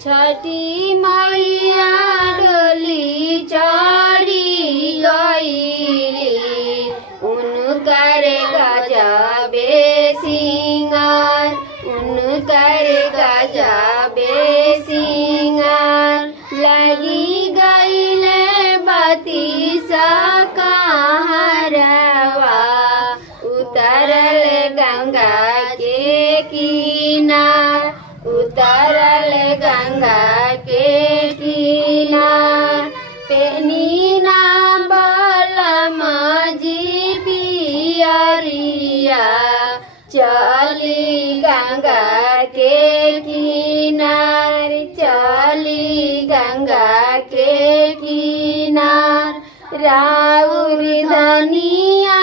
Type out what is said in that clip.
छठी मैया डोली चढ़ी गईली उनकर गजबे सिंगार उनकर गजबे सिंगार लगी गईले बती कहरवा उतरल गंगा के किनार उतरल गंगा के किनार पेनीना बलम जी पियरिया चली गंगा के किनार चली गंगा के किनार राउर धनिया